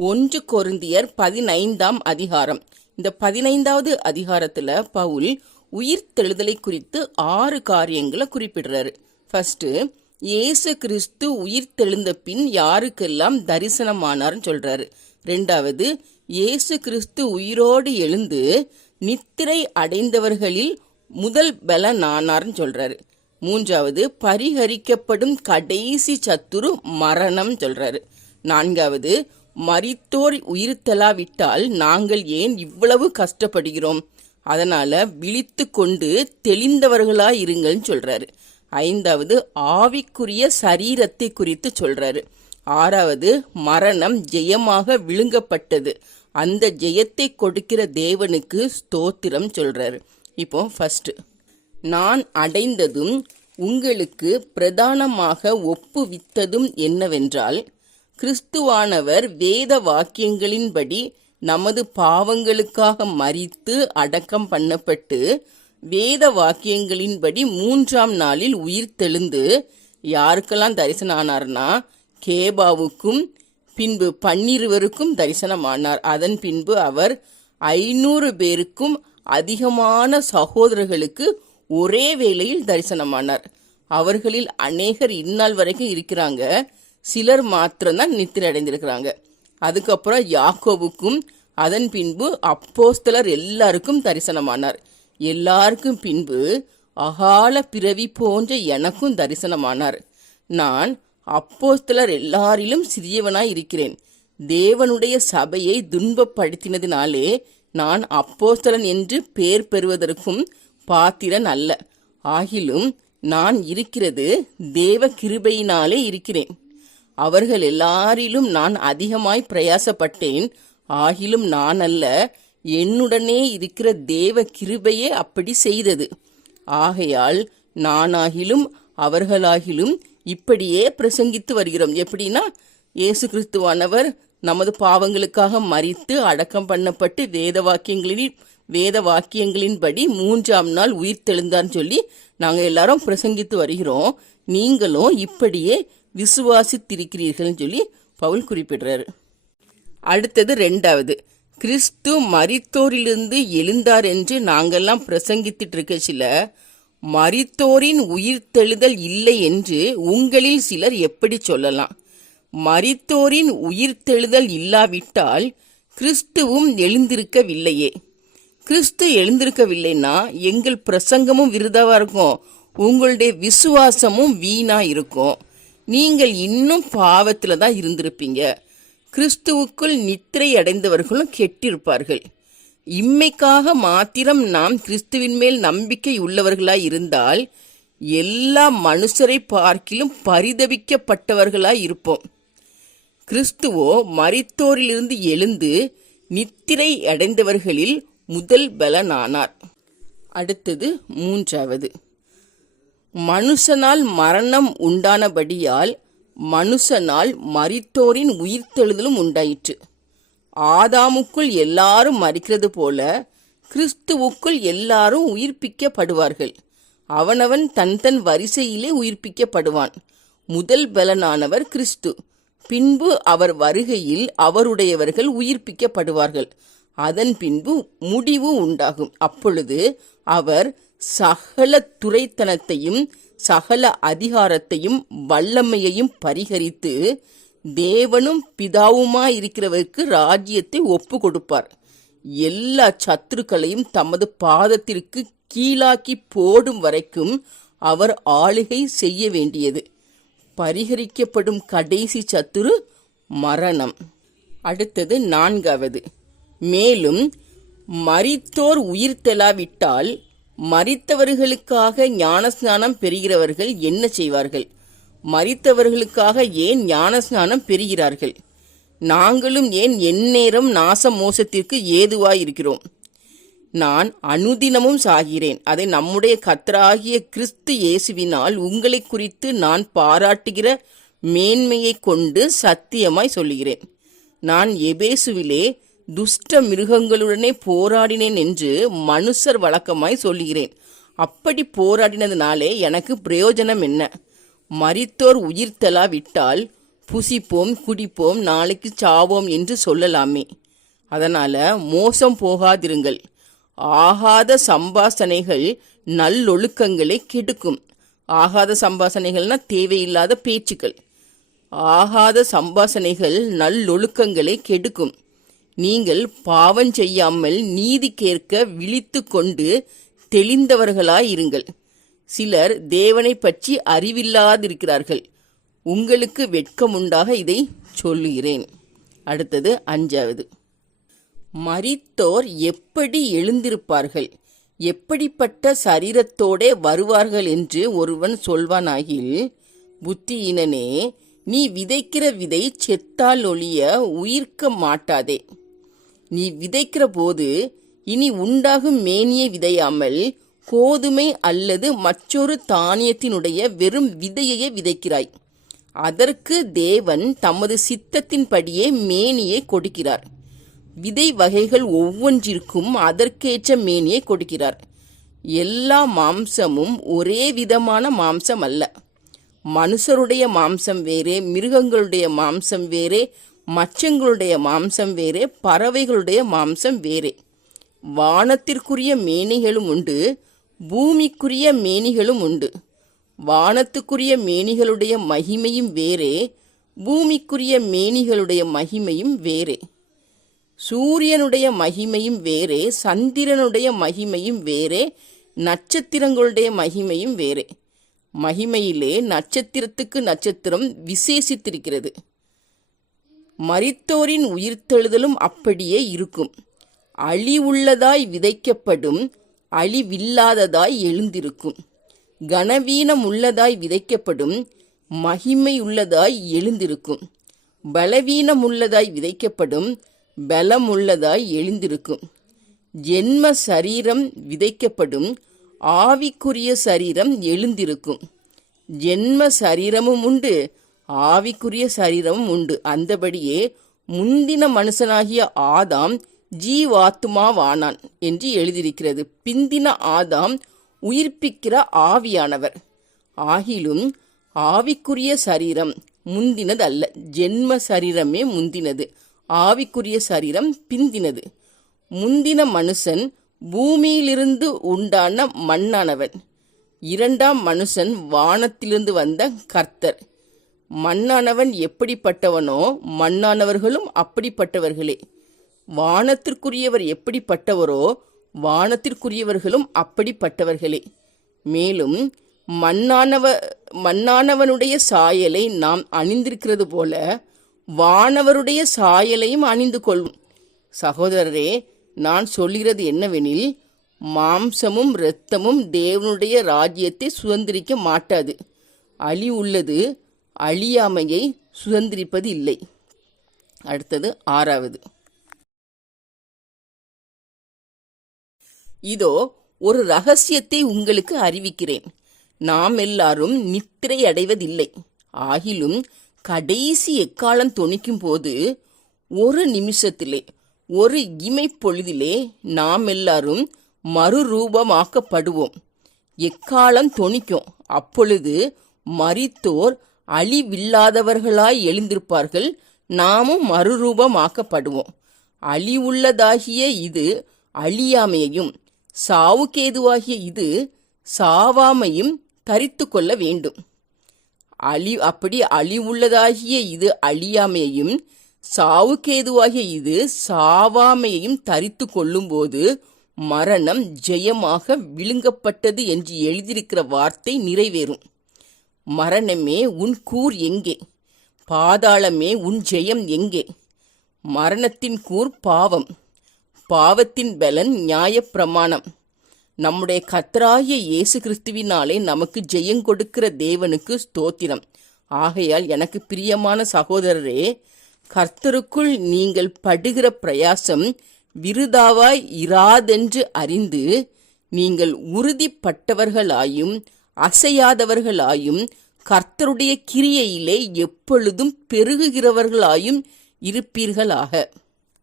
ஒன்று கொருந்தியர் பதினைந்தாம் அதிகாரம். இந்த பதினைந்தாவது அதிகாரத்துல பவுல் உயிர் தெழுதலை குறித்து ஆறு காரியங்களை குறிப்பிடுறாரு. ஃபர்ஸ்ட் இயேசு கிறிஸ்து உயிர்த்தெழுந்த பின் யாருக்கெல்லாம் தரிசனமானார்னு சொல்றாரு. ரெண்டாவது இயேசு கிறிஸ்து உயிரோடு எழுந்து நித்திரை அடைந்தவர்களில் முதல் பலனானார்னு சொல்றாரு. மூன்றாவது பரிகரிக்கப்படும் கடைசி சத்துரு மரணம் சொல்றாரு. நான்காவது மறித்தோர் உயிர்த்தலாவிட்டால் நாங்கள் ஏன் இவ்வளவு கஷ்டப்படுகிறோம்? அதனால விழித்து கொண்டு தெளிந்தவர்களாய் இருங்கள்னு சொல்றாரு. ஐந்தாவது ஆவிக்குரிய சரீரத்தை குறித்து சொல்றாரு. ஆறாவது மரணம் ஜெயமாக விழுங்கப்பட்டது. அந்த ஜெயத்தை கொடுக்கிற தேவனுக்கு ஸ்தோத்திரம் சொல்றாரு. இப்போ ஃபர்ஸ்ட் நான் அடைந்ததும் உங்களுக்கு பிரதானமாக ஒப்புவித்ததும் என்னவென்றால் கிறிஸ்துவானவர் வேத வாக்கியங்களின்படி நமது பாவங்களுக்காக மரித்து அடக்கம் பண்ணப்பட்டு வேத வாக்கியங்களின்படி மூன்றாம் நாளில் உயிர் தெழுந்து யாருக்கெல்லாம் தரிசனம் ஆனார்னா கேபாவுக்கும் பின்பு பன்னிருவருக்கும் தரிசனமானார். அதன் பின்பு அவர் ஐநூறு பேருக்கும் அதிகமான சகோதரர்களுக்கு ஒரே வேளையில் தரிசனமானார். அவர்களில் அநேகர் இந்நாள் வரைக்கும் இருக்கிறாங்க. சிலர் மாத்திரம்தான் நித்திரை அடைந்திருக்கிறாங்க அதுக்கப்புறம் யாக்கோவுக்கும் அதன் பின்பு அப்போஸ்தலர் எல்லாருக்கும் தரிசனமானார். எல்லாருக்கும் பின்பு அகால பிறவி போன்ற எனக்கும் தரிசனமானார். நான் அப்போஸ்தலர் எல்லாரிலும் சிறியவனாய் இருக்கிறேன். தேவனுடைய சபையை துன்பப்படுத்தினதினாலே நான் அப்போஸ்தலன் என்று பேர் பெறுவதற்கும் பாத்திரன் அல்ல. ஆகிலும் நான் இருக்கிறது தேவ கிருபையினாலே இருக்கிறேன். அவர்கள் எல்லாரிலும் நான் அதிகமாய் பிரயாசப்பட்டேன். ஆகிலும் நான் அல்ல என்னுடனே இருக்கிற தேவ கிருபையே அப்படி செய்தது. ஆகையால் நானாகிலும் அவர்களாகிலும் இப்படியே பிரசங்கித்து வருகிறோம். எப்படின்னா இயேசு கிறிஸ்துவானவர் நமது பாவங்களுக்காக மறித்து அடக்கம் பண்ணப்பட்டு வேத வாக்கியங்களின் வேத வாக்கியங்களின்படி மூன்றாம் நாள் உயிர் தெழுந்தான்னு சொல்லி நாங்கள் எல்லாரும் பிரசங்கித்து வருகிறோம். நீங்களும் இப்படியே விசுவாசித்திருக்கிறீர்கள்னு சொல்லி பவுல் குறிப்பிடுறாரு. அடுத்தது ரெண்டாவது கிறிஸ்து மரித்தோரிலிருந்து எழுந்தார் என்று நாங்கெல்லாம் பிரசங்கித்துட்டு இருக்கச்சில மரித்தோரின் உயிர்த்தெழுதல் இல்லை என்று உங்களில் சிலர் எப்படி சொல்லலாம்? மரித்தோரின் உயிர்த்தெழுதல் இல்லாவிட்டால் கிறிஸ்துவும் எழுந்திருக்கவில்லையே. கிறிஸ்து எழுந்திருக்கவில்லைன்னா எங்கள் பிரசங்கமும் விருதாவாக இருக்கும்? உங்களுடைய விசுவாசமும் வீணாக இருக்கும். நீங்கள் இன்னும் பாவத்தில் தான் இருந்திருப்பீங்க. கிறிஸ்துவுக்குள் நித்திரை அடைந்தவர்களும் கெட்டிருப்பார்கள். இம்மைக்காக மாத்திரம் நாம் கிறிஸ்துவின் மேல் நம்பிக்கை உள்ளவர்களாய் இருந்தால் எல்லா மனுஷரை பார்க்கிலும் பரிதவிக்கப்பட்டவர்களாய் இருப்போம். கிறிஸ்துவோ மரித்தோரிலிருந்து எழுந்து நித்திரை அடைந்தவர்களில் முதல் பலனானார். அடுத்தது மூன்றாவது. மனுஷனால் மரணம் உண்டானபடியால் மனுஷனால் மரித்தோரின் உயிர்த்தெழுதலும் உண்டாயிற்று. ஆதாமுக்குள் எல்லாரும் மறிக்கிறது போல கிறிஸ்துவுக்குள் எல்லாரும் உயிர்ப்பிக்கப்படுவார்கள். அவனவன் தன் தன் வரிசையிலே உயிர்ப்பிக்கப்படுவான். முதல் பலனானவர் கிறிஸ்து. பின்பு அவர் வருகையில் அவருடையவர்கள் உயிர்ப்பிக்கப்படுவார்கள். அதன் பின்பு முடிவு உண்டாகும். அப்பொழுது அவர் சகல துறைத்தனத்தையும் சகல அதிகாரத்தையும் வல்லமையையும் பரிகரித்து தேவனும் பிதாவுமாயிருக்கிறவருக்கு ராஜ்யத்தை ஒப்பு கொடுப்பார் எல்லா சத்துருக்களையும் தமது பாதத்திற்கு கீழாக்கி போடும் வரைக்கும் அவர் ஆளுகை செய்ய வேண்டியது. பரிகரிக்கப்படும் கடைசி சத்துரு மரணம். அடுத்தது நான்காவது. மேலும் மரித்தோர் உயிர்த்தெலாவிட்டால் மறித்தவர்களுக்காக ஞானஸ்நானம் பெறுகிறவர்கள் என்ன செய்வார்கள்? மரித்தவர்களுக்காக ஏன் ஞானஸ்நானம் பெறுகிறார்கள்? நாங்களும் ஏன் எந்நேரம் நாச மோசத்திற்கு ஏதுவாயிருக்கிறோம்? நான் அனுதினமும் சாகிறேன். அதை நம்முடைய கத்தராகிய கிறிஸ்து இயேசுவினால் உங்களை குறித்து நான் பாராட்டுகிற மேன்மையை கொண்டு சத்தியமாய் சொல்லுகிறேன். நான் எபேசுவிலே துஷ்ட மிருகங்களுடனே போராடினேன் என்று மனுஷர் வழக்கமாய் சொல்லுகிறேன். அப்படி போராடினதுனாலே எனக்கு பிரயோஜனம் என்ன? மறித்தோர் உயிர்த்தலா விட்டால் புசிப்போம் குடிப்போம் நாளைக்கு சாவோம் என்று சொல்லலாமே. அதனால மோசம் போகாதிருங்கள். ஆகாத சம்பாசனைகள் நல்லொழுக்கங்களை கெடுக்கும். ஆகாத சம்பாசனைகள்னா தேவையில்லாத பேச்சுக்கள். ஆகாத சம்பாசனைகள் நல்லொழுக்கங்களை கெடுக்கும். நீங்கள் பாவம் செய்யாமல் நீதி கேட்க விழித்து கொண்டு தெளிந்தவர்களாயிருங்கள். சிலர் தேவனை பற்றி அறிவில்லாதிருக்கிறார்கள். உங்களுக்கு வெட்கமுண்டாக இதை சொல்லுகிறேன். அடுத்தது அஞ்சாவது. மரித்தோர் எப்படி எழுந்திருப்பார்கள்? எப்படிப்பட்ட சரீரத்தோடே வருவார்கள் என்று ஒருவன் சொல்வானாகில் புத்தியினனே நீ விதைக்கிற விதை செத்தால் ஒழிய உயிர்க்க மாட்டாதே. நீ விதைக்கிற போது இனி உண்டாகும் மேனியை விதையாமல் கோதுமை அல்லது மற்றொரு தானியத்தினுடைய வெறும் விதையையே விதைக்கிறாய். அதற்கு தேவன் தமது சித்தத்தின்படியே மேனியை கொடுக்கிறார். விதை வகைகள் ஒவ்வொன்றிற்கும் அதற்கேற்ற மேனியை கொடுக்கிறார். எல்லா மாம்சமும் ஒரே விதமான மாம்சம் அல்ல மனுஷருடைய மாம்சம் வேறே மிருகங்களுடைய மாம்சம் வேறே மச்சங்களுடைய மாம்சம் வேறே பறவைகளுடைய மாம்சம் வேறே. வானத்திற்குரிய மேனிகளும் உண்டு பூமிக்குரிய மேனிகளும் உண்டு. வானத்துக்குரிய மேனிகளுடைய மகிமையும் வேறே பூமிக்குரிய மேனிகளுடைய மகிமையும் வேறே. சூரியனுடைய மகிமையும் வேறே சந்திரனுடைய மகிமையும் வேறே நட்சத்திரங்களுடைய மகிமையும் வேறே. மகிமையிலே நட்சத்திரத்துக்கு நட்சத்திரம் விசேஷித்திருக்கிறது. மறித்தோரின் உயிர்த்தெழுதலும் அப்படியே இருக்கும். அழிவுள்ளதாய் விதைக்கப்படும் அழிவில்லாததாய் எழுந்திருக்கும். கனவீனம் உள்ளதாய் விதைக்கப்படும் மகிமை உள்ளதாய் எழுந்திருக்கும். பலவீனம் உள்ளதாய் விதைக்கப்படும் பலம் உள்ளதாய் எழுந்திருக்கும். ஜென்ம சரீரம் விதைக்கப்படும் ஆவிக்குரிய சரீரம் எழுந்திருக்கும். ஜென்ம சரீரமும் உண்டு ஆவிக்குரிய சரீரமும் உண்டு. அந்தபடியே முந்தின மனுஷனாகிய ஆதாம் ஜீவாத்துமாவானான் என்று எழுதியிருக்கிறது. பிந்தின ஆதாம் உயிர்ப்பிக்கிற ஆவியானவர். ஆகிலும் ஆவிக்குரிய சரீரம் முந்தினது அல்ல ஜென்ம சரீரமே முந்தினது. ஆவிக்குரிய சரீரம் பிந்தினது. முந்தின மனுஷன் பூமியிலிருந்து உண்டான மண்ணானவன். இரண்டாம் மனுஷன் வானத்திலிருந்து வந்த கர்த்தர். மண்ணானவன் எப்படிப்பட்டவனோ மண்ணானவர்களும் அப்படிப்பட்டவர்களே. வானத்திற்குரியவர் எப்படிப்பட்டவரோ வானத்திற்குரியவர்களும் அப்படிப்பட்டவர்களே. மேலும் மண்ணானவ மண்ணானவனுடைய சாயலை நாம் அணிந்திருக்கிறது போல வானவருடைய சாயலையும் அணிந்து கொள்ளும் சகோதரரே நான் சொல்கிறது என்னவெனில் மாம்சமும் இரத்தமும் தேவனுடைய ராஜ்யத்தை சுதந்திரிக்க மாட்டாது. அழி உள்ளது அழியாமையை சுதந்திரிப்பது இல்லை அடுத்தது ஆறாவது. இதோ ஒரு ரகசியத்தை உங்களுக்கு அறிவிக்கிறேன். நாம் எல்லாரும் நித்திரை அடைவதில்லை. ஆகிலும் கடைசி எக்காலம் தொனிக்கும் போது ஒரு நிமிஷத்திலே ஒரு இமைப்பொழுதிலே நாம் எல்லாரும் மறுரூபமாக்கப்படுவோம். எக்காலம் தொனிக்கும்? அப்பொழுது மரித்தோர் அழிவில்லாதவர்களாய் எழுந்திருப்பார்கள் நாமும் மறுரூபமாக்கப்படுவோம். அழிவுள்ளதாகிய இது அழியாமையையும் சாவுக்கேதுவாகிய இது சாவாமையும் தரித்து கொள்ள வேண்டும். அழி அப்படி அழிவுள்ளதாகிய இது அழியாமையையும் சாவுக்கேதுவாகிய இது சாவாமையையும் தரித்து கொள்ளும்போது மரணம் ஜெயமாக விழுங்கப்பட்டது என்று எழுதியிருக்கிற வார்த்தை நிறைவேறும். மரணமே உன் கூர் எங்கே? பாதாளமே உன் ஜெயம் எங்கே? மரணத்தின் கூர் பாவம் பாவத்தின் பலன் நியாயப்பிரமாணம். நம்முடைய கத்தராகிய இயேசு கிறிஸ்துவினாலே நமக்கு ஜெயம் கொடுக்கிற தேவனுக்கு ஸ்தோத்திரம். ஆகையால் எனக்கு பிரியமான சகோதரரே கர்த்தருக்குள் நீங்கள் படுகிற பிரயாசம் விருதாவாய் இராதென்று அறிந்து நீங்கள் உறுதிப்பட்டவர்களாயும் அசையாதவர்களாயும் கர்த்தருடைய கிரியையிலே எப்பொழுதும் பெருகுகிறவர்களாயும் இருப்பீர்களாக.